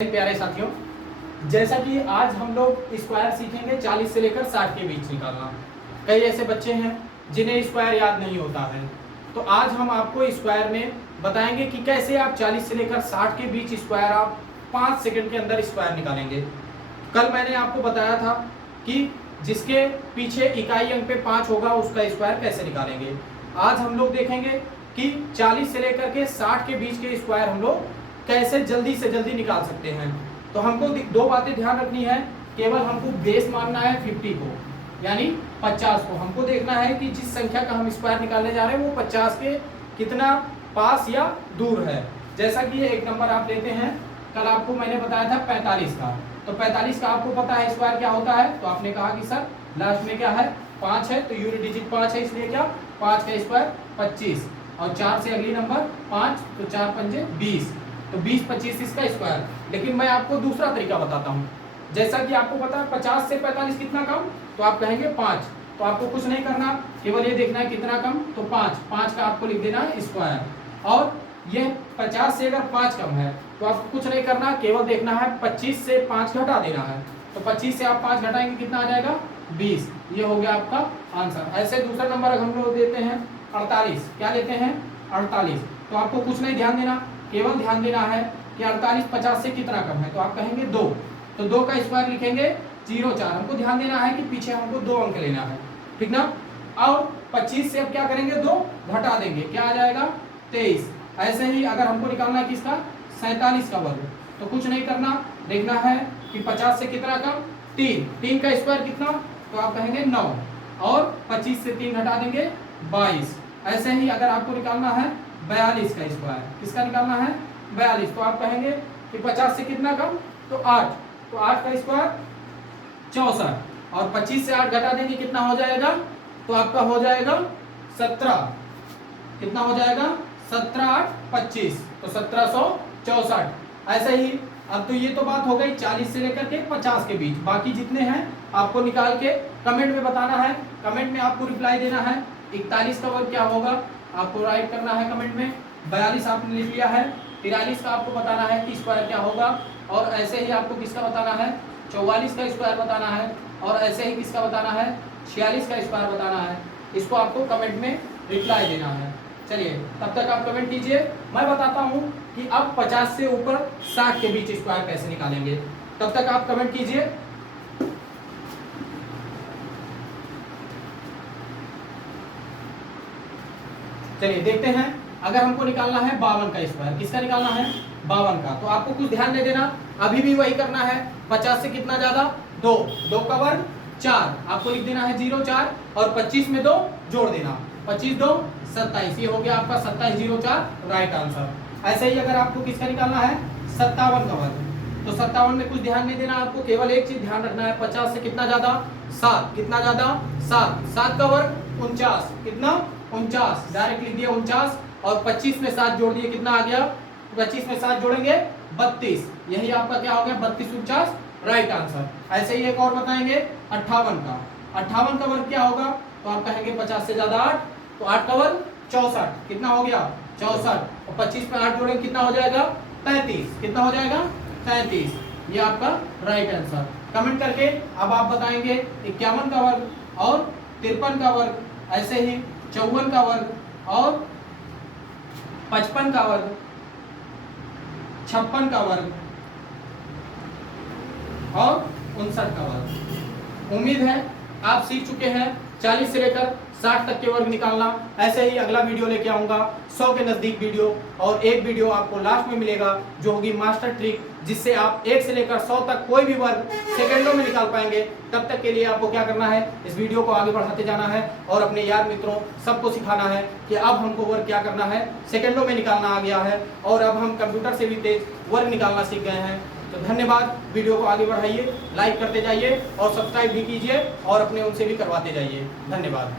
प्यारे साथियों, जैसा कि आज हम लोग स्क्वायर सीखेंगे 40 से लेकर 60 के बीच निकालना। कई ऐसे बच्चे हैं जिन्हें स्क्वायर याद नहीं होता है, तो आज हम आपको स्क्वायर में बताएंगे कि कैसे आप 40 से लेकर 60 के बीच स्क्वायर आप 5 सेकंड के अंदर स्क्वायर निकालेंगे। कल मैंने आपको बताया था कि जिसके पीछे इकाई अंक पे 5 होगा उसका स्क्वायर कैसे निकालेंगे। आज हम लोग देखेंगे कि 40 से लेकर के 60 के बीच के स्क्वायर हम लोग कैसे जल्दी से जल्दी निकाल सकते हैं। तो हमको दो बातें ध्यान रखनी है। केवल हमको बेस मानना है 50 को, यानी 50 को। हमको देखना है कि जिस संख्या का हम स्क्वायर निकालने जा रहे हैं वो 50 के कितना पास या दूर है। जैसा कि ये एक नंबर आप लेते हैं, कल आपको मैंने बताया था 45 का, तो 45 का आपको पता है स्क्वायर क्या होता है। तो आपने कहा कि सर लास्ट में क्या है 5 है, तो यूनिट डिजिट 5 है, इसलिए क्या 5 का स्क्वायर 25 और 4 से अगली नंबर 5, तो 4 पंजे 20, तो 20 25 इसका स्क्वायर। लेकिन मैं आपको दूसरा तरीका बताता हूँ। जैसा कि आपको पता है 50 से 45 कितना कम, तो आप कहेंगे 5, तो आपको कुछ नहीं करना, केवल ये देखना है कितना कम, तो 5 का आपको लिख देना है स्क्वायर। और ये 50 से अगर 5 कम है तो आपको कुछ नहीं करना, केवल देखना है 25 से 5 घटा देना है। तो 25 से आप 5 घटाएंगे कितना आ जाएगा 20। ये हो गया आपका आंसर। ऐसे दूसरा नंबर हम लोग देते हैं 48। क्या लेते हैं 48, तो आपको कुछ नहीं ध्यान देना, केवल ध्यान देना है कि 48 50 से कितना कम है, तो आप कहेंगे 2, तो 2 का स्क्वायर लिखेंगे 0,4। हमको ध्यान देना है कि पीछे हमको 2 अंक लेना है, ठीक ना। और 25 से अब क्या करेंगे 2 घटा देंगे, क्या आ जाएगा 23। ऐसे ही अगर हमको निकालना है किसका 47 का वर्ग, तो कुछ नहीं करना, देखना है कि 50 से कितना कम 3 का स्क्वायर कितना, तो आप कहेंगे 9 और 25 से 3 घटा देंगे 22। ऐसे ही अगर आपको निकालना है 42 का स्क्वायर, किसका निकालना है 42, तो आप कहेंगे कि 50 से कितना कम, तो 8, तो 8 का स्क्वायर 64 और 25 से 8 घटा देंगे कितना हो जाएगा, तो आपका हो जाएगा 17। कितना हो जाएगा 17 8 25, तो 1764। ऐसे ही अब तो ये तो बात हो गई 40 से लेकर के 50 के बीच। बाकी जितने हैं आपको निकाल के कमेंट में बताना है। कमेंट में आपको रिप्लाई देना है 41 का वर्ग क्या होगा, आपको राइट करना है कमेंट में। 42 आपने लिख लिया है। 43 का आपको बताना है कि स्क्वायर क्या होगा। और ऐसे ही आपको किसका बताना है 44 का स्क्वायर बताना है। और ऐसे ही किसका बताना है 46 का स्क्वायर बताना है। इसको आपको कमेंट में रिप्लाई देना है। चलिए तब तक आप कमेंट कीजिए, मैं बताता हूँ कि अब 50 से ऊपर 60 के बीच स्क्वायर कैसे निकालेंगे। तब तक आप कमेंट कीजिए। चलिए देखते हैं, अगर हमको निकालना है 52 का स्क्वायर, किसका निकालना है 52 का, तो आपको कुछ ध्यान दे देना, अभी भी वही करना है। 50 से कितना ज्यादा 2 का वर्ग 4, आपको लिख देना है 0,4 और 25 में 2 जोड़ देना, 25 2 27। ये हो गया आपका 2704 राइट आंसर। ऐसे ही अगर आपको किसका निकालना है 57 का वर्ग, तो 57 में कुछ ध्यान नहीं देना, आपको केवल एक चीज ध्यान रखना है 50 से कितना ज्यादा 7, कितना ज्यादा 7 का वर्ग 49, कितना 49, डायरेक्ट लिख दिया 49 और 25 में 7 जोड़ दिए, कितना आ गया 25 में 7 जोड़ेंगे 32। यही आपका क्या हो गया 32 49 राइट आंसर। ऐसे ही एक और बताएंगे 58 का। 58 का वर्ग क्या होगा, तो आप कहेंगे 50 से ज्यादा 8, तो 8 का वर्ग 64, कितना हो गया 64 और 25 में 8 जोड़ेंगे कितना हो जाएगा 33, कितना हो जाएगा 33। ये आपका राइट आंसर। कमेंट करके अब आप बताएंगे 51 का वर्ग और 53 का वर्ग, ऐसे ही 54 का वर्ग और 55 का वर्ग, 56 का वर्ग और 59 का वर्ग। उम्मीद है आप सीख चुके हैं 40 से लेकर 60 तक के वर्ग निकालना। ऐसे ही अगला वीडियो लेके आऊंगा 100 के नजदीक वीडियो, और एक वीडियो आपको लास्ट में मिलेगा जो होगी मास्टर ट्रिक, जिससे आप 1 से लेकर 100 तक कोई भी वर्ग सेकंडों में निकाल पाएंगे। तब तक के लिए आपको क्या करना है, इस वीडियो को आगे बढ़ाते जाना है और अपने यार मित्रों सबको सिखाना है कि अब हमको वर्ग क्या करना है सेकंडों में निकालना आ गया है, और अब हम कंप्यूटर से भी तेज वर्ग निकालना सीख गए हैं। तो धन्यवाद, वीडियो को आगे बढ़ाइए, लाइक करते जाइए और सब्सक्राइब भी कीजिए और अपने उनसे भी करवाते जाइए। धन्यवाद।